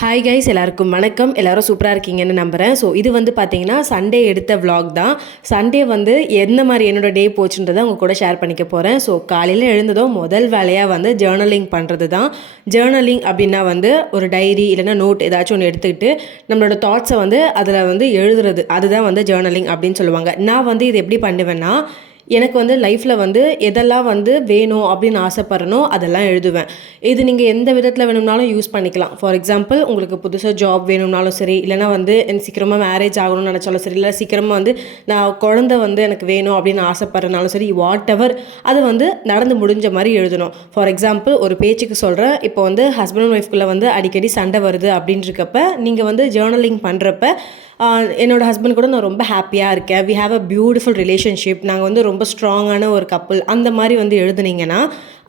Hi guys, எல்லாருக்கும் வணக்கம். எல்லாரும் சூப்பராக இருக்கீங்கன்னு நம்புகிறேன். ஸோ இது வந்து பார்த்தீங்கன்னா சண்டே எடுத்த vlog தான். சண்டே வந்து எந்த மாதிரி என்னோடய டே போச்சுன்றதை உங்கள் கூட ஷேர் பண்ணிக்க போகிறேன். ஸோ காலையில் எழுந்ததும் முதல் வேலையாக வந்து ஜேர்னலிங் பண்ணுறது தான். ஜேர்னலிங் அப்படின்னா வந்து ஒரு டைரி இல்லைன்னா நோட் ஏதாச்சும் ஒன்று எடுத்துக்கிட்டு நம்மளோட தாட்ஸை வந்து அதில் வந்து எழுதுறது, அதுதான் வந்து ஜேர்னலிங் அப்படின்னு சொல்லுவாங்க. நான் வந்து இது எப்படி பண்ணுவேன்னா, எனக்கு வந்து லைஃப்பில் வந்து எதெல்லாம் வந்து வேணும் அப்படின்னு ஆசைப்பட்றனோ அதெல்லாம் எழுதுவேன். இது நீங்கள் எந்த விதத்தில் வேணும்னாலும் யூஸ் பண்ணிக்கலாம். ஃபார் எக்ஸாம்பிள், உங்களுக்கு புதுசாக ஜாப் வேணும்னாலும் சரி, இல்லைனா வந்து எனக்கு சீக்கிரமாக மேரேஜ் ஆகணும்னு நினச்சாலும் சரி, இல்லை சீக்கிரமாக வந்து நான் குழந்தை வந்து எனக்கு வேணும் அப்படின்னு ஆசைப்பட்றனாலும் சரி, வாட் எவர் அது வந்து நடந்து முடிஞ்ச மாதிரி எழுதணும். ஃபார் எக்ஸாம்பிள், ஒரு பேச்சுக்கு சொல்கிறேன், இப்போ வந்து ஹஸ்பண்ட் அண்ட் ஒய்ஃப்குள்ளே வந்து அடிக்கடி சண்டை வருது அப்படின்றக்கப்ப நீங்கள் வந்து ஜேர்னலிங் பண்ணுறப்ப என்னோடய ஹஸ்பண்ட் கூட நான் ரொம்ப ஹாப்பியாக இருக்கேன், we have a beautiful relationship, நாங்கள் வந்து ரொம்ப ஸ்ட்ராங்கான ஒரு கப்புள், அந்த மாதிரி வந்து எழுதுனீங்கன்னா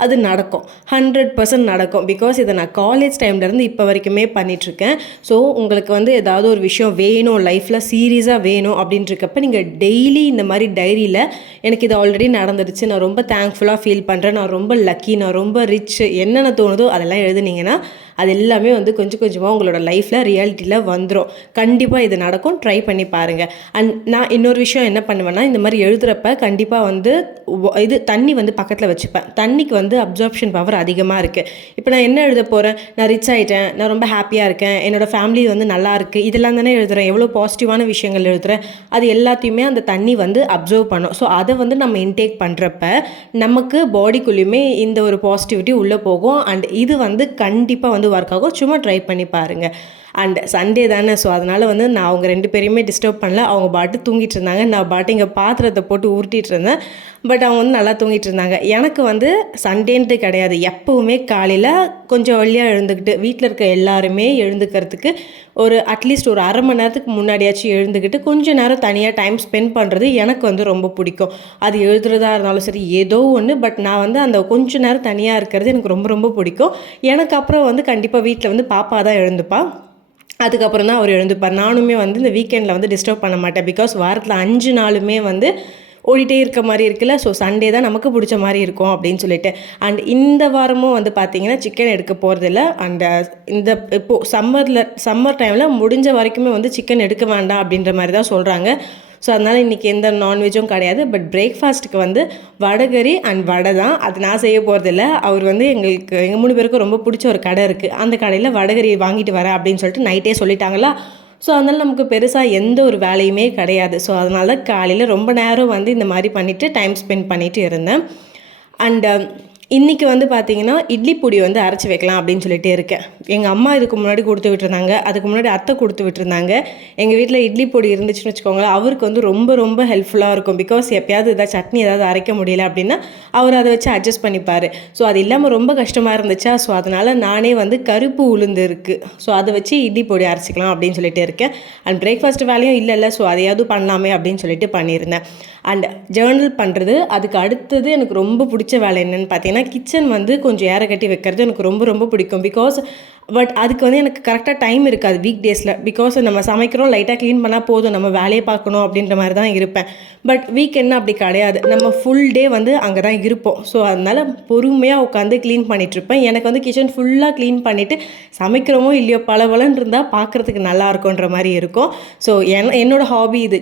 அது நடக்கும். 100% நடக்கும். பிகாஸ் இதை நான் காலேஜ் டைம்லேருந்து இப்போ வரைக்குமே பண்ணிகிட்ருக்கேன். ஸோ உங்களுக்கு வந்து ஏதாவது ஒரு விஷயம் வேணும் லைஃப்பில், சீரியஸாக வேணும் அப்படின்றக்கப்ப நீங்கள் டெய்லி இந்த மாதிரி டைரியில் எனக்கு இது ஆல்ரெடி நடந்துடுச்சு, நான் ரொம்ப தேங்க்ஃபுல்லாக ஃபீல் பண்ணுறேன், நான் ரொம்ப லக்கி, நான் ரொம்ப ரிச், என்னென்ன தோணுதோ அதெல்லாம் எழுதுனீங்கன்னா அது எல்லாமே வந்து கொஞ்சம் கொஞ்சமாக உங்களோட லைஃப்பில் ரியாலிட்டியில் வந்துடும். கண்டிப்பாக இது நடக்கும். ட்ரை பண்ணி பாருங்கள். அண்ட் நான் இன்னொரு விஷயம் என்ன பண்ணுவேன்னா, இந்த மாதிரி எழுதுகிறப்ப கண்டிப்பாக வந்து இது தண்ணி வந்து பக்கத்தில் வச்சுப்பேன். தண்ணிக்கு வந்து அப்சார்ப்ஷன் பவர் அதிகமாக இருக்குது. இப்போ நான் என்ன எழுத போகிறேன், நான் ரிச் ஆகிட்டேன், நான் ரொம்ப ஹாப்பியாக இருக்கேன், என்னோடய ஃபேமிலி வந்து நல்லா இருக்குது, இதெல்லாம் தானே எழுதுகிறேன், எவ்வளோ பாசிட்டிவான விஷயங்கள் எழுதுகிறேன், அது எல்லாத்தையுமே அந்த தண்ணி வந்து அப்சர்வ் பண்ணும். ஸோ அதை வந்து நம்ம இன்டேக் பண்ணுறப்ப நமக்கு பாடிக்குள்ளேயுமே இந்த ஒரு பாசிட்டிவிட்டி உள்ளே போகும். அண்ட் இது வந்து கண்டிப்பாக வந்து ஒர்க் ஆகும். சும்மா ட்ரை பண்ணி பாருங்கள். அண்ட் சண்டே தானே, ஸோ அதனால் வந்து நான் அவங்க 2 பேரையுமே டிஸ்டர்ப் பண்ணல. அவங்க பாட்டு தூங்கிட்டு இருந்தாங்க, நான் பாட்டு இங்கே பாத்திரத்தை போட்டு உருட்டிகிட்டு இருந்தேன். பட் அவங்க வந்து நல்லா தூங்கிட்டு இருந்தாங்க. எனக்கு வந்து சண்டேன்ட்டு கிடையாது, எப்போவுமே காலையில் கொஞ்சம் வழியாக எழுந்துக்கிட்டு வீட்டில் இருக்க எல்லாருமே எழுந்துக்கிறதுக்கு ஒரு அட்லீஸ்ட் ஒரு அரை மணி நேரத்துக்கு முன்னாடியாச்சும் எழுந்துக்கிட்டு கொஞ்சம் நேரம் தனியாக டைம் ஸ்பெண்ட் பண்ணுறது எனக்கு வந்து ரொம்ப பிடிக்கும். அது எழுதுறதா இருந்தாலும் சரி, ஏதோ ஒன்று. பட் நான் வந்து அந்த கொஞ்சம் நேரம் தனியாக இருக்கிறது எனக்கு ரொம்ப ரொம்ப பிடிக்கும். எனக்கு அப்புறம் வந்து கண்டிப்பாக வீட்டில் வந்து பாப்பா தான் எழுந்துப்பா, அதுக்கப்புறம் தான் அவர் எழுந்துப்பார். நானுமே வந்து இந்த வீக்கெண்டில் வந்து டிஸ்டர்ப் பண்ண மாட்டேன். பிகாஸ் வாரத்தில் 5 நாளுமே வந்து ஓடிட்டே இருக்க மாதிரி இருக்குல்ல. ஸோ சண்டே தான் நமக்கு பிடிச்ச மாதிரி இருக்கும் அப்படின்னு சொல்லிட்டு. அண்ட் இந்த வாரமும் வந்து பார்த்திங்கன்னா சிக்கன் எடுக்க போகிறதில்ல. அண்ட் இந்த இப்போது சம்மர் டைமில் முடிஞ்ச வரைக்குமே வந்து சிக்கன் எடுக்க வேண்டாம் அப்படின்ற மாதிரி தான் சொல்கிறாங்க. ஸோ அதனால் இன்றைக்கி எந்த நான்வெஜ்ஜும் கிடையாது. பட் பிரேக்ஃபாஸ்ட்டுக்கு வந்து வடகறி அண்ட் வடை தான். அது நான் செய்ய போகிறதில்ல. அவர் வந்து எங்கள் 3 பேருக்கும் ரொம்ப பிடிச்ச ஒரு கடை இருக்குது, அந்த கடையில் வடகறி வாங்கிட்டு வரேன் அப்படின்னு சொல்லிட்டு நைட்டே சொல்லிட்டாங்களா. ஸோ அதனால் நமக்கு பெருசாக எந்த ஒரு வேலையுமே கிடையாது. ஸோ அதனால் காலையில் ரொம்ப நேரம் வந்து இந்த மாதிரி பண்ணிவிட்டு டைம் ஸ்பெண்ட் பண்ணிவிட்டு இருந்தேன். அண்ட் இன்றைக்கி வந்து பார்த்திங்கன்னா இட்லி பொடி வந்து அரைச்சி வைக்கலாம் அப்படின்னு சொல்லிட்டு இருக்கேன். எங்கள் அம்மா இதுக்கு முன்னாடி கொடுத்து விட்டுருந்தாங்க, அதுக்கு முன்னாடி அத்தை கொடுத்து விட்டுருந்தாங்க. எங்கள் வீட்டில் இட்லி பொடி இருந்துச்சுன்னு வச்சுக்கோங்களேன், அவருக்கு வந்து ரொம்ப ரொம்ப ஹெல்ப்ஃபுல்லாக இருக்கும். பிகாஸ் எப்போயாவது ஏதாவது சட்னி ஏதாவது அரைக்க முடியல அப்படின்னா அவர் அதை வச்சு அட்ஜஸ்ட் பண்ணிப்பார். ஸோ அது இல்லாமல் ரொம்ப கஷ்டமாக இருந்துச்சா, ஸோ அதனால் நானே வந்து கருப்பு உளுந்து இருக்குது, ஸோ அதை வச்சு இட்லி பொடி அரைச்சிக்கலாம் அப்படின்னு சொல்லிட்டு இருக்கேன். அண்ட் பிரேக்ஃபாஸ்ட் வேலையும் இல்லைல்ல, ஸோ அதையாவது பண்ணலாமே அப்படின்னு சொல்லிட்டு பண்ணியிருந்தேன். அண்ட் ஜேர்னல் பண்ணுறது, அதுக்கு அடுத்தது எனக்கு ரொம்ப பிடிச்ச வேலை என்னென்னு பார்த்தீங்கன்னா, கிச்சன் வந்து கொஞ்சம் ஏற கட்டி வைக்கிறது எனக்கு ரொம்ப ரொம்ப பிடிக்கும். பிகாஸ் பட் அதுக்கு வந்து எனக்கு கரெக்டாக டைம் இருக்காது வீக் டேஸில். பிகாஸ் நம்ம சமைக்கிறோம், லைட்டாக க்ளீன் பண்ணால் போதும், நம்ம வேலையை பார்க்கணும் அப்படின்ற மாதிரி தான் இருப்பேன். பட் வீக்கெண்ட் அப்படி கிடையாது, நம்ம ஃபுல் டே வந்து அங்கே தான் இருப்போம். ஸோ அதனால் பொறுமையாக உட்காந்து க்ளீன் பண்ணிகிட்ருப்பேன். எனக்கு வந்து கிச்சன் ஃபுல்லாக க்ளீன் பண்ணிவிட்டு சமைக்கிறோமோ இல்லையோ பளபளன்னு இருந்தால் பார்க்குறதுக்கு நல்லா இருக்குன்ற மாதிரி இருக்கும். ஸோ என்னோடய ஹாபி இது,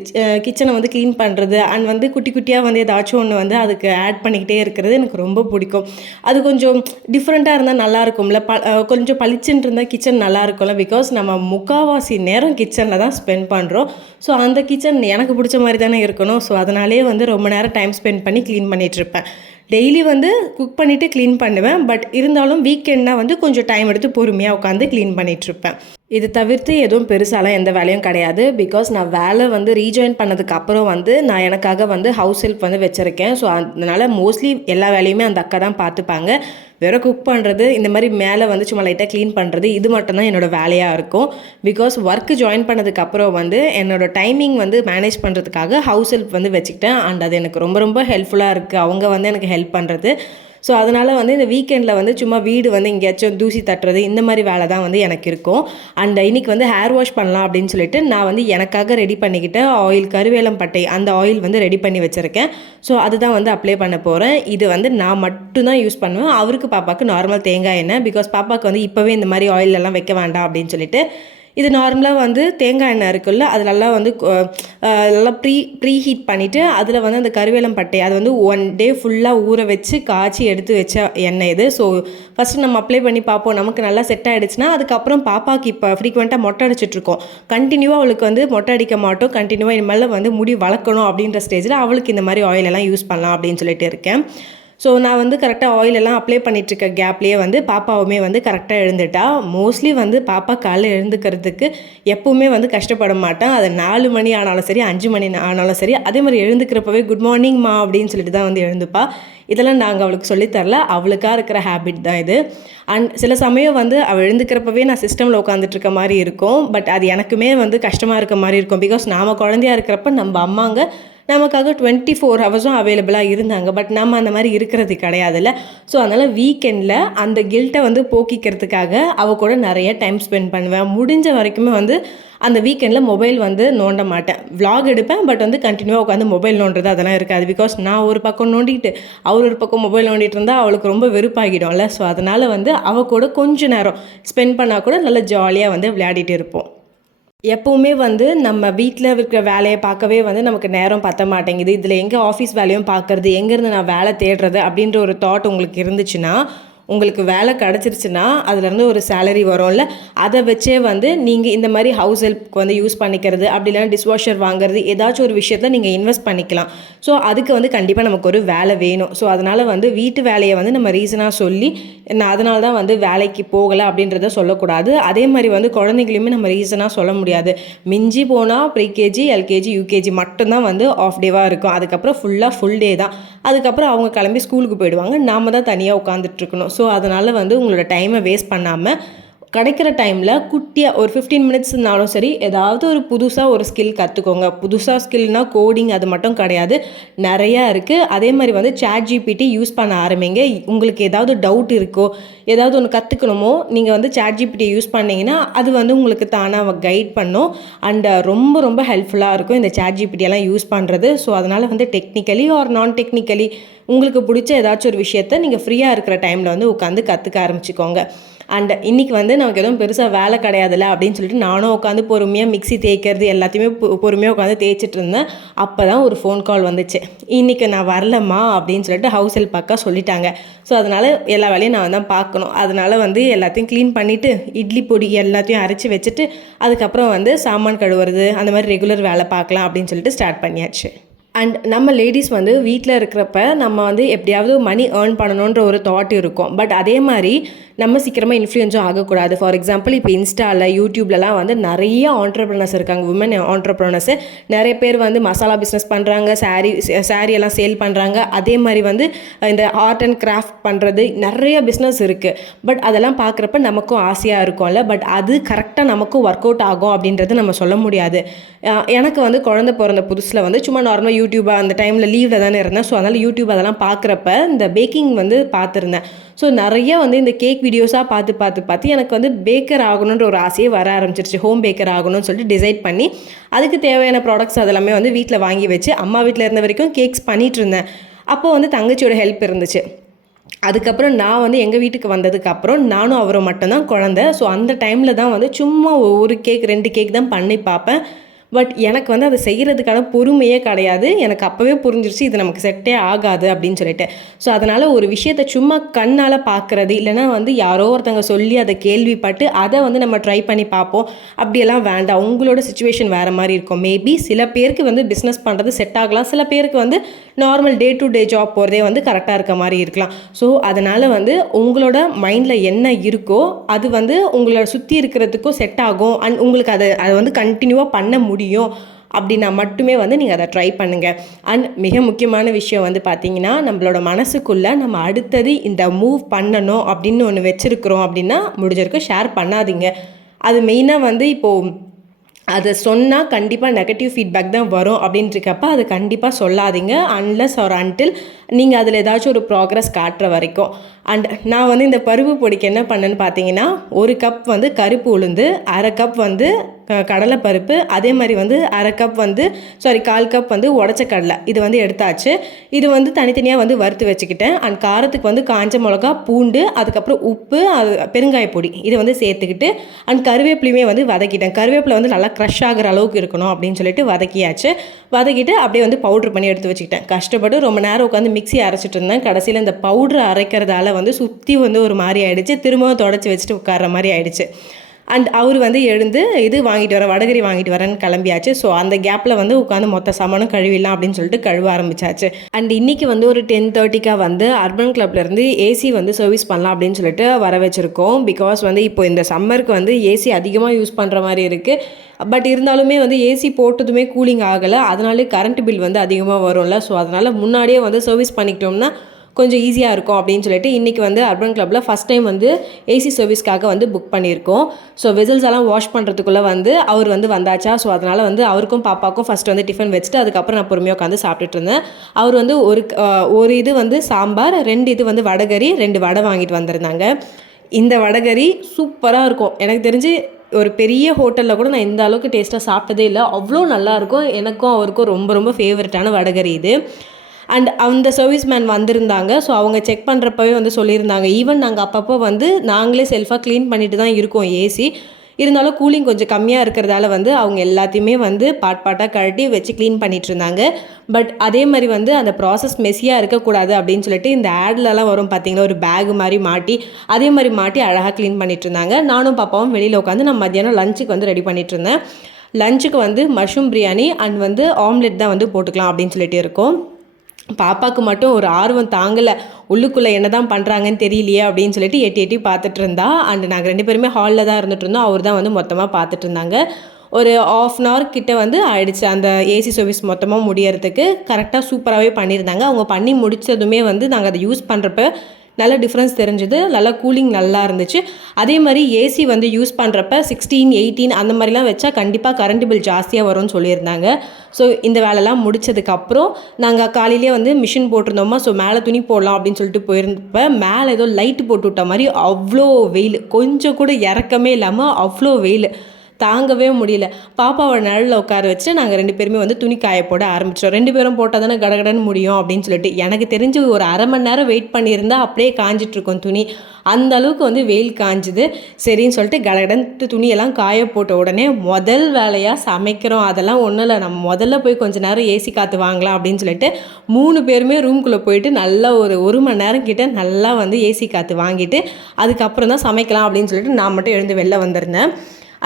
கிச்சனை வந்து க்ளீன் பண்ணுறது. அண்ட் வந்து குட்டி குட்டியாக வந்து ஏதாச்சும் ஒன்று வந்து அதுக்கு ஆட் பண்ணிக்கிட்டே இருக்கிறது எனக்கு ரொம்ப பிடிக்கும். அது கொஞ்சம் டிஃப்ரெண்ட்டாக இருந்தால் நல்லாயிருக்கும்ல, கொஞ்சம் பளிச்சுன்னு இருந்தால் கிச்சன் நல்லா இருக்கும்ல. பிகாஸ் நம்ம முக்கால்வாசி நேரம் கிச்சனில் தான் ஸ்பெண்ட் பண்ணுறோம். ஸோ அந்த கிச்சன் எனக்கு பிடிச்ச மாதிரி தானே இருக்கணும். ஸோ அதனாலே வந்து ரொம்ப நேரம் டைம் ஸ்பெண்ட் பண்ணி க்ளீன் பண்ணிகிட்ருப்பேன். டெய்லி வந்து குக் பண்ணிவிட்டு க்ளீன் பண்ணுவேன். பட் இருந்தாலும் வீக்கெண்ட்னா வந்து கொஞ்சம் டைம் எடுத்து பொறுமையாக உட்காந்து க்ளீன் பண்ணிகிட்ருப்பேன். இது தவிர்த்து எதுவும் பெருசாலாம் எந்த வேலையும் கிடையாது. பிகாஸ் நான் வேலை வந்து ரீஜாயின் பண்ணதுக்கு அப்புறம் வந்து நான் எனக்காக வந்து ஹவுஸ் ஹெல்ப் வந்து வச்சுருக்கேன். ஸோ அதனால் மோஸ்ட்லி எல்லா வேலையுமே அந்த அக்கா தான் பார்த்துப்பாங்க. வெறும் குக் பண்ணுறது, இந்த மாதிரி மேலே வந்து சும்மா லைட்டாக க்ளீன் பண்ணுறது, இது மட்டும்தான் என்னோடய வேலையாக இருக்கும். பிகாஸ் ஒர்க்கு ஜாயின் பண்ணதுக்கப்புறம் வந்து என்னோடய டைமிங் வந்து மேனேஜ் பண்ணுறதுக்காக ஹவுஸ் ஹெல்ப் வந்து வச்சுக்கிட்டேன். அண்ட் அது எனக்கு ரொம்ப ரொம்ப ஹெல்ப்ஃபுல்லாக இருக்குது, அவங்க வந்து எனக்கு ஹெல்ப் பண்ணுறது. ஸோ அதனால் வந்து இந்த வீக்கெண்டில் வந்து சும்மா வீடு வந்து எங்கேயாச்சும் தூசி தட்டுறது இந்த மாதிரி வேலை தான் வந்து எனக்கு இருக்கும். அண்ட் இன்றைக்கி வந்து ஹேர் வாஷ் பண்ணலாம் அப்படின்னு சொல்லிட்டு நான் வந்து எனக்காக ரெடி பண்ணிக்கிட்ட ஆயில் கருவேலம் பட்டை அந்த ஆயில் வந்து ரெடி பண்ணி வச்சுருக்கேன். ஸோ அதுதான் வந்து அப்ளை பண்ண போகிறேன். இது வந்து நான் மட்டும்தான் யூஸ் பண்ணுவேன். அவருக்கு பாப்பாவுக்கு நார்மல் தேங்காய் எண்ணெய், பிகாஸ் பாப்பாவுக்கு வந்து இப்போவே இந்த மாதிரி ஆயிலெல்லாம் வைக்க வேண்டாம் அப்படின்னு சொல்லிட்டு இது நார்மலாக வந்து தேங்காய் எண்ணெய் இருக்குல்ல அதெல்லாம் வந்து நல்லா ப்ரீ ஹீட் பண்ணிவிட்டு அதில் வந்து அந்த கருவேலம் பட்டை அது வந்து 1 டே ஃபுல்லாக ஊற வச்சு காய்ச்சி எடுத்து வச்ச எண்ணெய் இது. ஸோ ஃபஸ்ட்டு நம்ம அப்ளை பண்ணி பார்ப்போம், நமக்கு நல்லா செட் ஆகிடுச்சுன்னா அதுக்கப்புறம் பாப்பாவுக்கு இப்போ ஃப்ரீக்வெண்ட்டாக மொட்டை அடிச்சிட்ருக்கோம். கண்டினியூவாக அவளுக்கு வந்து மொட்டை அடிக்க மாட்டோம், கண்டினியூவாக இனிமேல் வந்து முடி வளர்க்கணும் அப்படின்ற ஸ்டேஜில் அவளுக்கு இந்த மாதிரி ஆயிலெல்லாம் யூஸ் பண்ணலாம் அப்படின்னு சொல்லிட்டு இருக்கேன். ஸோ நான் வந்து கரெக்டாக ஆயிலெல்லாம் அப்ளை பண்ணிகிட்ருக்க கேப்லேயே வந்து பாப்பாவுமே வந்து கரெக்டாக எழுந்துட்டா. மோஸ்ட்லி வந்து பாப்பா காலைல எழுந்துக்கிறதுக்கு எப்போவுமே வந்து கஷ்டப்பட மாட்டேன். அது 4 மணி ஆனாலும் சரி 5 மணி ஆனாலும் சரி அதே மாதிரி எழுந்துக்கிறப்பவே குட் மார்னிங்மா அப்படின்னு சொல்லிட்டு தான் வந்து எழுந்துப்பா. இதெல்லாம் நாங்கள் அவளுக்கு சொல்லித்தரல, அவளுக்காக இருக்கிற ஹேபிட் தான் இது. அண்ட் சில சமயம் வந்து அவள் எழுந்துக்கிறப்பவே நான் சிஸ்டமில் உட்காந்துட்ருக்க மாதிரி இருக்கும். பட் அது எனக்குமே வந்து கஷ்டமாக இருக்க மாதிரி இருக்கும். பிகாஸ் நாம் குழந்தையாக இருக்கிறப்ப நம்ம அம்மாங்க நமக்காக 24 ஹவர்ஸும் அவைலபிளாக இருந்தாங்க. பட் நம்ம அந்த மாதிரி இருக்கிறது கிடையாதுல்ல. ஸோ அதனால் வீக்கெண்டில் அந்த கில்ட்டை வந்து போக்கிக்கிறதுக்காக அவள் கூட நிறைய டைம் ஸ்பெண்ட் பண்ணுவேன். முடிஞ்ச வரைக்குமே வந்து அந்த வீக்கெண்டில் மொபைல் வந்து நோண்ட மாட்டேன். விலாக் எடுப்பேன், பட் வந்து கண்டினியூவாக உட்காந்து மொபைல் நோண்டுறது அதெல்லாம் இருக்காது. பிகாஸ் நான் ஒரு பக்கம் நோண்டிட்டு அவர் ஒரு பக்கம் மொபைல் நோண்டிட்டு இருந்தால் அவளுக்கு ரொம்ப வெறுப்பாகிடும்ல. ஸோ அதனால் வந்து அவள் கூட கொஞ்சம் நேரம் ஸ்பெண்ட் பண்ணால் கூட நல்லா ஜாலியாக வந்து விளையாடிட்டு இருப்போம். எப்போவுமே வந்து நம்ம வீட்டில் இருக்கிற வேலையை பார்க்கவே வந்து நமக்கு நேரம் பத்த மாட்டேங்குது. இதில் எங்கே ஆஃபீஸ் வேலையும் பார்க்குறது, எங்கேருந்து நான் வேலை தேடுறது அப்படின்ற ஒரு தாட் உங்களுக்கு இருந்துச்சுன்னா, உங்களுக்கு வேலை கிடச்சிருச்சுன்னா அதுலேருந்து ஒரு சேலரி வரும்ல, அதை வச்சே வந்து நீங்கள் இந்த மாதிரி ஹவுஸ் ஹெல்ப்க்கு வந்து யூஸ் பண்ணிக்கிறது, அப்படி இல்லைனா டிஷ்வாஷர் வாங்குறது, ஏதாச்சும் ஒரு விஷயத்தில் நீங்கள் இன்வெஸ்ட் பண்ணிக்கலாம். ஸோ அதுக்கு வந்து கண்டிப்பாக நமக்கு ஒரு வேலை வேணும். ஸோ அதனால் வந்து வீட்டு வேலையை வந்து நம்ம ரீசனாக சொல்லி நான் அதனால தான் வந்து வேலைக்கு போகலை அப்படின்றத சொல்லக்கூடாது. அதே மாதிரி வந்து குழந்தைங்களையுமே நம்ம ரீசனாக சொல்ல முடியாது. மிஞ்சி போனால் ப்ரீகேஜி, எல்கேஜி, யூகேஜி மட்டும்தான் வந்து ஆஃப் டேவாக இருக்கும். அதுக்கப்புறம் ஃபுல் டே தான். அதுக்கப்புறம் அவங்க கிளம்பி ஸ்கூலுக்கு போயிடுவாங்க, நாம் தான் தனியாக உட்காந்துட்ருக்கணும். ஸோ அதனால் வந்து உங்களோட டைமை வேஸ்ட் பண்ணாமல் கிடைக்கிற டைமில் குட்டியாக ஒரு 15 மினிட்ஸ்னாலும் சரி ஏதாவது ஒரு புதுசாக ஒரு ஸ்கில் கற்றுக்கோங்க. புதுசாக ஸ்கில்னால் கோடிங் அது மட்டும் கிடையாது, நிறையா இருக்குது. அதே மாதிரி வந்து ChatGPT யூஸ் பண்ண ஆரம்பிங்க. உங்களுக்கு ஏதாவது டவுட் இருக்கோ, ஏதாவது ஒன்று கற்றுக்கணுமோ, நீங்கள் வந்து ChatGPT யூஸ் பண்ணிங்கன்னா அது வந்து உங்களுக்கு தானாக கைட் பண்ணும். அண்ட் ரொம்ப ரொம்ப ஹெல்ப்ஃபுல்லாக இருக்கும் இந்த ChatGPT எல்லாம் யூஸ் பண்ணுறது. ஸோ அதனால் வந்து டெக்னிக்கலி ஆர் நான் டெக்னிக்கலி உங்களுக்கு பிடிச்ச ஏதாச்சும் ஒரு விஷயத்த நீங்கள் ஃப்ரீயாக இருக்கிற டைமில் வந்து உட்காந்து கற்றுக்க ஆரம்பிச்சிக்கோங்க. அண்ட் இன்றைக்கி வந்து நமக்கு எதுவும் பெருசாக வேலை கிடையாதுல்ல அப்படின்னு சொல்லிட்டு நானும் உட்காந்து பொறுமையாக மிக்ஸி தேய்க்கிறது எல்லாத்தையுமே பொறுமையாக உட்காந்து தேய்ச்சிட்டு இருந்தேன். அப்போ தான் ஒரு ஃபோன் கால் வந்துச்சு. இன்றைக்கி நான் வரலம்மா அப்படின்னு சொல்லிட்டு ஹவுஸ் ஹெல்ப் அக்கா சொல்லிட்டாங்க. ஸோ அதனால் எல்லா வேலையும் நான் தான் பார்க்கணும். அதனால் வந்து எல்லாத்தையும் க்ளீன் பண்ணிவிட்டு இட்லி பொடி எல்லாத்தையும் அரைச்சி வச்சுட்டு அதுக்கப்புறம் வந்து சாமான் கழுவுறது அந்த மாதிரி ரெகுலர் வேலை பார்க்கலாம் அப்படின்னு சொல்லிட்டு ஸ்டார்ட் பண்ணியாச்சு. அண்ட் நம்ம லேடிஸ் வந்து வீட்டில் இருக்கிறப்ப நம்ம வந்து எப்படியாவது மணி ஏர்ன் பண்ணணுன்ற ஒரு தாட் இருக்கும். பட் அதே மாதிரி நம்ம சீக்கிரமாக இன்ஃப்ளூயன்ஸும் ஆகக்கூடாது. ஃபார் எக்ஸாம்பிள் இப்போ இன்ஸ்டாவில் யூடியூப்லலாம் வந்து நிறைய ஆண்டர்ப்ரனர்ஸ் இருக்காங்க, உமன் ஆண்டர்ப்ரனர்ஸு. நிறைய பேர் வந்து மசாலா பிஸ்னஸ் பண்ணுறாங்க, சாரீ எல்லாம் சேல் பண்ணுறாங்க. அதே மாதிரி வந்து இந்த ஆர்ட் அண்ட் கிராஃப்ட் பண்ணுறது நிறைய பிஸ்னஸ் இருக்குது. பட் அதெல்லாம் பார்க்குறப்ப நமக்கும் ஆசையாக இருக்கும்ல. பட் அது கரெக்டாக நமக்கும் ஒர்க் அவுட் ஆகும் அப்படின்றது நம்ம சொல்ல முடியாது. எனக்கு வந்து குழந்தை பிறந்த புதுசில் வந்து சும்மா நார்மலாக யூடியூபாக அந்த டைமில் லீவில் தானே இருந்தேன். ஸோ அதனால் யூடியூப் அதெல்லாம் பார்க்குறப்ப இந்த பேக்கிங் வந்து பார்த்துருந்தேன். ஸோ நிறைய வந்து இந்த கேக் வீடியோஸாக பார்த்து எனக்கு வந்து பேக்கர் ஆகணுன்ற ஒரு ஆசையே வர ஆரம்பிச்சிருச்சு. ஹோம் பேக்கர் ஆகணும்னு சொல்லிட்டு டிசைட் பண்ணி அதுக்கு தேவையான ப்ராடக்ட்ஸ் அதெல்லாமே வந்து வீட்டில் வாங்கி வச்சு அம்மா வீட்டில் இருந்த வரைக்கும் கேக்ஸ் பண்ணிகிட்டு இருந்தேன். அப்போது வந்து தங்கச்சியோட ஹெல்ப் இருந்துச்சு. அதுக்கப்புறம் நான் வந்து எங்கள் வீட்டுக்கு வந்ததுக்கப்புறம் நானும் அவரும் மட்டும்தான் குழந்தை. ஸோ அந்த டைமில் தான் வந்து சும்மா ஒரு கேக் 2 கேக் தான் பண்ணி பார்ப்பேன். பட் எனக்கு வந்து அதை செய்கிறதுக்கான பொறுமையே கிடையாது. எனக்கு அப்போவே புரிஞ்சிருச்சு இது நமக்கு செட்டே ஆகாது அப்படின்னு சொல்லிட்டு. ஸோ அதனால் ஒரு விஷயத்தை சும்மா கண்ணால் பார்க்குறது, இல்லைனா வந்து யாரோ ஒருத்தங்க சொல்லி அதை கேள்விப்பட்டு அதை வந்து நம்ம ட்ரை பண்ணி பார்ப்போம், அப்படியெல்லாம் வேண்டாம். உங்களோட சுச்சுவேஷன் வேறு மாதிரி இருக்கும். மேபி சில பேருக்கு வந்து பிஸ்னஸ் பண்ணுறது செட் ஆகலாம், சில பேருக்கு வந்து normal day to day job போகிறதே வந்து கரெக்டாக இருக்க மாதிரி இருக்கலாம். ஸோ அதனால் வந்து உங்களோட மைண்டில் என்ன இருக்கோ அது வந்து உங்களை சுற்றி இருக்கிறதுக்கும் செட் ஆகும். அண்ட் உங்களுக்கு அதை வந்து கண்டினியூவாக பண்ண முடியும் அப்படின்னா மட்டுமே வந்து நீங்கள் அதை ட்ரை பண்ணுங்கள். அண்ட் மிக முக்கியமான விஷயம் வந்து பார்த்திங்கன்னா, நம்மளோட மனசுக்குள்ளே நம்ம அடுத்தது இந்த மூவ் பண்ணணும் அப்படின்னு ஒன்று வச்சுருக்கிறோம் அப்படின்னா முடிஞ்சிருக்கு ஷேர் பண்ணாதீங்க. அது மெயினாக வந்து இப்போது அதை சொன்னால் கண்டிப்பாக நெகட்டிவ் ஃபீட்பேக் தான் வரும் அப்படின்ட்டுருக்கப்ப அது கண்டிப்பாக சொல்லாதீங்க அன்லெஸ் ஆர் அன்டில் நீங்கள் அதில் ஏதாச்சும் ஒரு ப்ராக்ரஸ் காட்டுற வரைக்கும். அண்ட் நான் வந்து இந்த பருப்பு பொடிக்கு என்ன பண்ணேன்னு பார்த்தீங்கன்னா, 1 கப் வந்து கருப்பு உளுந்து, 1/2 கப் வந்து கடலைப்பருப்பு, அதே மாதிரி வந்து 1/2 கப் வந்து 1/4 கப் வந்து உடச்ச கடலை இது வந்து எடுத்தாச்சு. இது வந்து தனித்தனியாக வந்து வறுத்து வச்சுக்கிட்டேன். அண்ட் காரத்துக்கு வந்து காஞ்ச மிளகா, பூண்டு, அதுக்கப்புறம் உப்பு, அது பெருங்காய பொடி இதை வந்து சேர்த்துக்கிட்டு அண்ட் கருவேப்பிலையுமே வந்து வதக்கிட்டேன். கருவேப்பிலை வந்து நல்லா க்ரஷ் ஆகிற அளவுக்கு இருக்கணும் அப்படின்னு சொல்லிட்டு வதக்கியாச்சு. வதக்கிட்டு அப்படியே வந்து பவுட்ரு பண்ணி எடுத்து வச்சுக்கிட்டேன். கஷ்டப்பட்டு ரொம்ப நேரம் உட்காந்து மிக்ஸி அரைச்சிட்டு இருந்தேன். கடைசியில் இந்த பவுட்ரு அரைக்கிறதால வந்து சுற்றி வந்து ஒரு மாதிரி ஆயிடுச்சு. திரும்பவும் தொடச்சி வச்சுட்டு உட்கார்ற மாதிரி ஆயிடுச்சு. அண்ட் அவர் வந்து எழுந்து இது வாங்கிட்டு வரேன், வடகரி வாங்கிட்டு வரேன்னு கிளம்பியாச்சு. ஸோ அந்த கேப்பில் வந்து உட்காந்து மொத்த சாமானும் கழுவிடலாம் அப்படின்னு சொல்லிட்டு கழுவ ஆரம்பிச்சாச்சு. அண்ட் இன்றைக்கி வந்து ஒரு 10:30க்காக வந்து அர்பன் கிளப்லேருந்து ஏசி வந்து சர்வீஸ் பண்ணலாம் அப்படின்னு சொல்லிட்டு வர வச்சுருக்கோம். பிகாஸ் வந்து இப்போ இந்த சம்மருக்கு வந்து ஏசி அதிகமாக யூஸ் பண்ணுற மாதிரி இருக்குது. பட் இருந்தாலுமே வந்து ஏசி போட்டதுமே கூலிங் ஆகலை. அதனாலே கரண்ட் பில் வந்து அதிகமாக வரும்ல. ஸோ அதனால் முன்னாடியே வந்து சர்வீஸ் பண்ணிக்கிட்டோம்னா கொஞ்சம் ஈஸியாக இருக்கும் அப்படின்னு சொல்லிட்டு இன்றைக்கி வந்து அர்பன் கிளப்பில் ஃபஸ்ட் டைம் வந்து ஏசி சர்வீஸ்க்காக வந்து புக் பண்ணியிருக்கோம். ஸோ வெசல்ஸ் எல்லாம் வாஷ் பண்ணுறதுக்குள்ளே வந்து அவர் வந்து வந்தாச்சா. ஸோ அதனால் வந்து அவருக்கும் பாப்பாவுக்கும் ஃபஸ்ட்டு வந்து டிஃபன் வச்சுட்டு அதுக்கப்புறம் நான் பொறுமையாக உட்காந்து சாப்பிட்டுட்டு இருந்தேன். அவர் வந்து ஒரு இது வந்து சாம்பார், 2 இது வந்து வடகரி, 2 வடை வாங்கிட்டு வந்திருந்தாங்க. இந்த வடகரி சூப்பராக இருக்கும். எனக்கு தெரிஞ்சு ஒரு பெரிய ஹோட்டலில் கூட நான் இந்த அளவுக்கு டேஸ்ட்டாக சாப்பிட்டதே இல்லை. அவ்வளோ நல்லாயிருக்கும். எனக்கும் அவருக்கும் ரொம்ப ரொம்ப ஃபேவரட்டான வடகரி இது. அண்ட் அந்த சர்வீஸ் மேன் வந்திருந்தாங்க. ஸோ அவங்க செக் பண்ணுறப்பவே வந்து சொல்லியிருந்தாங்க, ஈவன் நாங்கள் அப்பப்போ வந்து நாங்களே செல்ஃபாக க்ளீன் பண்ணிட்டு தான் இருக்கோம் ஏசி. இருந்தாலும் கூலிங் கொஞ்சம் கம்மியாக இருக்கிறதால வந்து அவங்க எல்லாத்தையுமே வந்து பாட்டாக கழட்டி வச்சு க்ளீன் பண்ணிகிட்டு இருந்தாங்க. பட் அதே மாதிரி வந்து அந்த ப்ராசஸ் மெஸ்ஸியாக இருக்கக்கூடாது அப்படின்னு சொல்லிட்டு இந்த ஆட்லலாம் வரும் பார்த்தீங்களா, ஒரு பேக் மாதிரி மாட்டி அதே மாதிரி மாட்டி அழகாக க்ளீன் பண்ணிகிட்டு இருந்தாங்க. நானும் பாப்பாவும் வெளியில் உட்காந்து நான் மத்தியானம் லஞ்சுக்கு வந்து ரெடி பண்ணிகிட்டு இருந்தேன். லஞ்சுக்கு வந்து மஷ்ரூம் பிரியாணி அண்ட் வந்து ஆம்லெட் தான் வந்து போட்டுக்கலாம் அப்படின்னு சொல்லிட்டு இருக்கோம். பாப்பாவுக்கு மட்டும் ஒரு ஆர்வம் தாங்கலை, உள்ளுக்குள்ளே என்ன தான் பண்ணுறாங்கன்னு தெரியலையே அப்படின்னு சொல்லிட்டு எட்டி பார்த்துட்டு இருந்தா. அண்ட் நாங்கள் 2 பேருமே ஹாலில் தான் இருந்துட்டு இருந்தோம். அவர் தான் வந்து மொத்தமாக பார்த்துட்டு இருந்தாங்க. ஒரு 1/2 hour கிட்ட வந்து ஆயிடுச்சு அந்த ஏசி சர்வீஸ் மொத்தமாக முடியறதுக்கு. கரெக்டாக சூப்பராகவே பண்ணியிருந்தாங்க. அவங்க பண்ணி முடித்ததுமே வந்து நாங்கள் அதை யூஸ் பண்ணுறப்ப நல்ல டிஃப்ரென்ஸ் தெரிஞ்சுது. நல்லா கூலிங் நல்லா இருந்துச்சு. அதே மாதிரி ஏசி வந்து யூஸ் பண்ணுறப்ப 16, 18 அந்த மாதிரிலாம் வச்சா கண்டிப்பாக கரண்ட் பில் ஜாஸ்தியாக வரும்னு சொல்லியிருந்தாங்க. ஸோ இந்த வேலைலாம் முடித்ததுக்கப்புறம் நாங்கள் காலையிலே வந்து மிஷின் போட்டிருந்தோமா. ஸோ மேலே துணி போடலாம் அப்படின்னு சொல்லிட்டு போயிருந்தப்ப மேலே ஏதோ லைட்டு போட்டு விட்ட மாதிரி அவ்வளோ வெயில், கொஞ்சம் கூட இறக்கமே இல்லாமல் அவ்வளோ வெயில் தாங்கவே முடியல. பாப்பாவை நிழலில் உட்கார வச்சு நாங்கள் 2 பேருமே வந்து துணி காய போட ஆரம்பித்தோம். 2 பேரும் போட்டால் தானே கடகடன்னு முடியும் அப்படின்னு சொல்லிட்டு. எனக்கு தெரிஞ்சு ஒரு 1/2 மணி நேரம் வெயிட் பண்ணியிருந்தால் அப்படியே காஞ்சிட்ருக்கோம் துணி. அந்த அளவுக்கு வந்து வெயில் காஞ்சுது. சரின்னு சொல்லிட்டு கடகடன்ட்டு துணியெல்லாம் காய போட்ட உடனே முதல் வேலையாக சமைக்கிறோம். அதெல்லாம் ஒன்றும் இல்லை, நம்ம முதல்ல போய் கொஞ்சம் நேரம் ஏசி காற்று வாங்கலாம் அப்படின்னு சொல்லிட்டு 3 பேருமே ரூம்குள்ளே போயிட்டு நல்லா ஒரு மணி நேரம் கிட்ட நல்லா வந்து ஏசி காற்று வாங்கிட்டு அதுக்கப்புறம் தான் சமைக்கலாம் அப்படின்னு சொல்லிட்டு நான் மட்டும் எழுந்து வெளில வந்திருந்தேன்.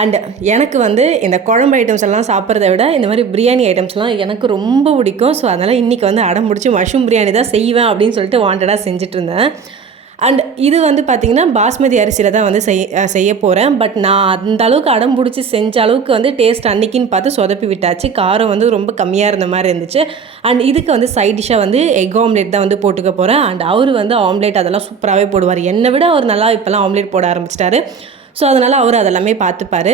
அண்ட் எனக்கு வந்து இந்த குழம்பு ஐட்டம்ஸ் எல்லாம் சாப்பிட்றத விட இந்த மாதிரி பிரியாணி ஐட்டம்ஸ்லாம் எனக்கு ரொம்ப பிடிக்கும். ஸோ அதனால் இன்றைக்கி வந்து அடம் முடிச்சு மஷ்ரூம் பிரியாணி தான் செய்வேன் அப்படின்னு சொல்லிட்டு வாண்டடாக செஞ்சுட்டு இருந்தேன். அண்ட் இது வந்து பார்த்திங்கன்னா பாஸ்மதி அரிசியில் தான் வந்து செய்ய போகிறேன். பட் நான் அந்த அளவுக்கு அடம் பிடிச்சி செஞ்ச அளவுக்கு வந்து டேஸ்ட் அன்றைக்கின்னு பார்த்து சொதப்பி விட்டாச்சு. காரம் வந்து ரொம்ப கம்மியாக இருந்த மாதிரி இருந்துச்சு. அண்ட் இதுக்கு வந்து சைட் டிஷ்ஷாக வந்து எக் ஆம்லேட் தான் வந்து போட்டுக்க போகிறேன். அண்ட் அவர் வந்து ஆம்லேட் அதெல்லாம் சூப்பராகவே போடுவார். என்னை விட அவர் நல்லா இப்போல்லாம் ஆம்லேட் போட ஆரம்பிச்சிட்டாரு. ஸோ அதனால் அவர் அதெல்லாமே பார்த்துப்பார்.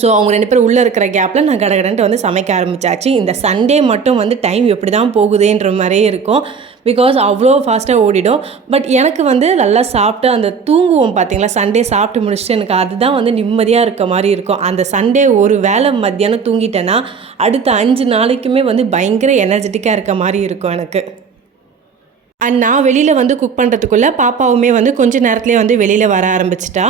ஸோ அவங்க 2 பேரும் உள்ளே இருக்கிற கேப்பில் நான் கடகடன்ட்டு வந்து சமைக்க ஆரம்பித்தாச்சு. இந்த சண்டே மட்டும் வந்து டைம் எப்படி தான் போகுதுன்ற மாதிரியே இருக்கும். பிகாஸ் அவ்வளோ ஃபாஸ்ட்டாக ஓடிடும். பட் எனக்கு வந்து நல்லா சாப்பிட்டு அந்த தூங்குவோம் பார்த்தீங்களா, சண்டே சாப்பிட்டு முடிச்சுட்டு எனக்கு அதுதான் வந்து நிம்மதியாக இருக்க மாதிரி இருக்கும். அந்த சண்டே ஒரு வேளை மத்தியானம் தூங்கிட்டேன்னா அடுத்த 5 நாளைக்குமே வந்து பயங்கர எனர்ஜெட்டிக்காக இருக்க மாதிரி இருக்கும் எனக்கு. அண்ட் நான் வெளியில் வந்து குக் பண்ணுறதுக்குள்ளே பாப்பாவுமே வந்து கொஞ்சம் நேரத்துலேயே வந்து வெளியில் வர ஆரம்பிச்சிட்டா.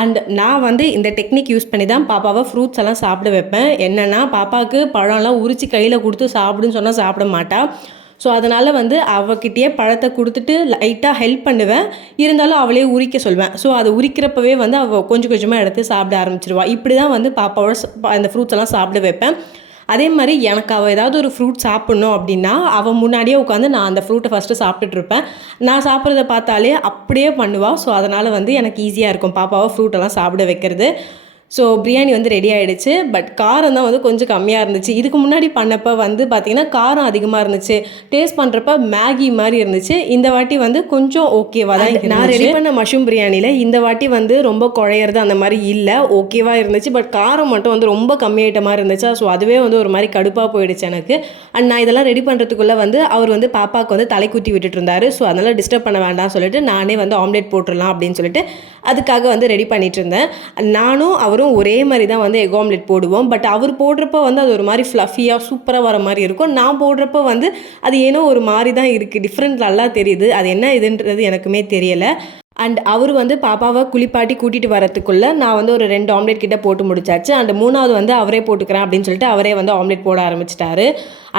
அண்ட் நான் வந்து இந்த டெக்னிக் யூஸ் பண்ணி தான் பாப்பாவை ஃப்ரூட்ஸ் எல்லாம் சாப்பிட வைப்பேன். என்னென்னா பாப்பாவுக்கு பழம்லாம் உரித்து கையில் கொடுத்து சாப்பிடுன்னு சொன்னால் சாப்பிட மாட்டா. ஸோ அதனால் வந்து அவகிட்டயே பழத்தை கொடுத்துட்டு லைட்டாக ஹெல்ப் பண்ணுவேன். இருந்தாலும் அவளே உரிக்க சொல்வேன். ஸோ அதை உரிக்கிறப்பவே வந்து அவள் கொஞ்சம் கொஞ்சமாக எடுத்து சாப்பிட ஆரம்பிச்சிருவாள். இப்படி தான் வந்து பாப்பாவோட அந்த ஃப்ரூட்ஸ் எல்லாம் சாப்பிட வைப்பேன். அதே மாதிரி எனக்கு அவள் ஏதாவது ஒரு ஃப்ரூட் சாப்பிட்ணும் அப்படின்னா அவள் முன்னாடியே உட்காந்து நான் அந்த ஃப்ரூட்டை ஃபஸ்ட்டு சாப்பிட்டுட்ருப்பேன். நான் சாப்பிட்றத பார்த்தாலே அப்படியே பண்ணுவாள். ஸோ அதனால் வந்து எனக்கு ஈஸியாக இருக்கும் பாப்பாவை ஃப்ரூட்டெல்லாம் சாப்பிட வைக்கிறது. ஸோ பிரியாணி வந்து ரெடி ஆகிடுச்சு. பட் காரம் தான் வந்து கொஞ்சம் கம்மியாக இருந்துச்சு. இதுக்கு முன்னாடி பண்ணப்போ வந்து பார்த்திங்கன்னா காரம் அதிகமாக இருந்துச்சு. டேஸ்ட் பண்ணுறப்ப மேகி மாதிரி இருந்துச்சு. இந்த வாட்டி வந்து கொஞ்சம் ஓகேவாக தான் நான் ரெடி பண்ண மஷ்ரூம் பிரியாணியில் இந்த வாட்டி வந்து ரொம்ப குழையிறது அந்த மாதிரி இல்லை, ஓகேவாக இருந்துச்சு. பட் காரம் மட்டும் வந்து ரொம்ப கம்மியாயிட்ட மாதிரி இருந்துச்சா, ஸோ அதுவே வந்து ஒரு மாதிரி கடுப்பாக போயிடுச்சு எனக்கு. அண்ட் நான் இதெல்லாம் ரெடி பண்ணுறதுக்குள்ளே வந்து அவர் வந்து பாப்பாவுக்கு வந்து தலைக்குத்தி விட்டுட்டு இருந்தார். ஸோ அதனால் டிஸ்டர்ப் பண்ண வேண்டாம்னு சொல்லிட்டு நானே வந்து ஆம்லேட் போட்டுடலாம் அப்படின்னு சொல்லிட்டு அதுக்காக வந்து ரெடி பண்ணிட்டு இருந்தேன். நானும் அவரும் ஒரே மாதிரி தான் வந்து எக் ஆம்லெட் போடுவோம். பட் அவர் போடுறப்ப வந்து அது ஒரு மாதிரி ஃப்ளஃபியாக சூப்பராக வர மாதிரி இருக்கும். நான் போடுறப்ப வந்து அது ஏனோ ஒரு மாதிரி தான் இருக்குது, டிஃப்ரெண்ட் நல்லா தெரியுது. அது என்ன இதுன்றது எனக்குமே தெரியலை. அண்ட் அவர் வந்து பாப்பாவை குளிப்பாட்டி கூட்டிகிட்டு வரத்துக்குள்ளே நான் வந்து ஒரு 2 ஆம்லேட் கிட்ட போட்டு முடிச்சாச்சு. அண்ட் 3வது வந்து அவரே போட்டுக்கிறேன் அப்படின்னு சொல்லிட்டு அவரே வந்து ஆம்லேட் போட ஆரம்பிச்சிட்டாரு.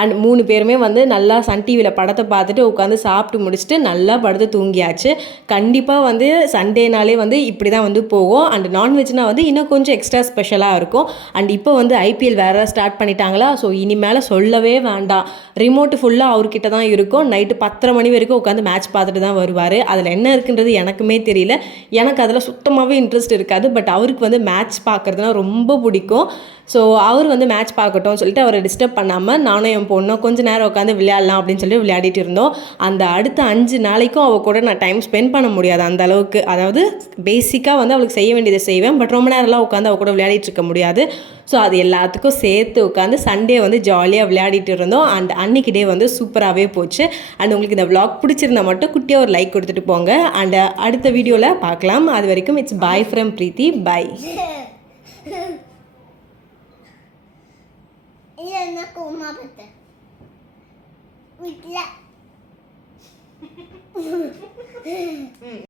அண்ட் 3 பேருமே வந்து நல்லா சன் டிவியில் படத்தை பார்த்துட்டு உட்காந்து சாப்பிட்டு முடிச்சுட்டு நல்லா படுத்து தூங்கியாச்சு. கண்டிப்பாக வந்து சண்டேனாலே வந்து இப்படி தான் வந்து போகும். அண்ட் நான்வெஜ்னால் வந்து இன்னும் கொஞ்சம் எக்ஸ்ட்ரா ஸ்பெஷலாக இருக்கும். அண்ட் இப்போ வந்து ஐபிஎல் வேறு ஸ்டார்ட் பண்ணிட்டாங்களா, ஸோ இனிமேல் சொல்லவே வேண்டாம். ரிமோட்டு ஃபுல்லாக அவர்கிட்ட தான் இருக்கும். நைட்டு 10:30 மணி வரைக்கும் உட்காந்து மேட்ச் பார்த்துட்டு தான் வருவார். அதில் என்ன இருக்குன்றது எனக்குமே தெரியல. எனக்கு அதில் சுத்தமாகவே இன்ட்ரெஸ்ட் இருக்காது. பட் அவருக்கு வந்து மேட்ச் பார்க்குறதுனா ரொம்ப பிடிக்கும். ஸோ அவர் வந்து மேட்ச் பார்க்கட்டும் சொல்லிட்டு அவரை டிஸ்டர்ப் பண்ணாமல் நானும் என் பொண்ணும் கொஞ்சம் நேரம் உட்காந்து விளையாடலாம் அப்படின்னு சொல்லி விளையாடிட்டு இருந்தோம். அந்த அடுத்த 5 நாளைக்கும் அவள் கூட நான் டைம் ஸ்பெண்ட் பண்ண முடியாது அந்த அளவுக்கு. அதாவது பேசிக்காக வந்து அவளுக்கு செய்ய வேண்டியதை செய்வேன். பட் ரொம்ப நேரம்லாம் உட்காந்து அவள் கூட விளையாடிட்டு இருக்க முடியாது. ஸோ அது எல்லாத்துக்கும் சேர்த்து உட்காந்து சண்டே வந்து ஜாலியாக விளையாடிட்டு இருந்தோம். அண்ட் அன்றைக்கி டே வந்து சூப்பராகவே போச்சு. அண்ட் உங்களுக்கு இந்த vlog பிடிச்சிருந்தா மட்டும் குட்டியாக ஒரு லைக் கொடுத்துட்டு போங்க. அண்ட் அடுத்த வீடியோவில் பார்க்கலாம். அது வரைக்கும் இட்ஸ் பாய் ஃப்ரம் பிரீத்தி. பாய். எனக்கு உமா பத்த வீட்டில்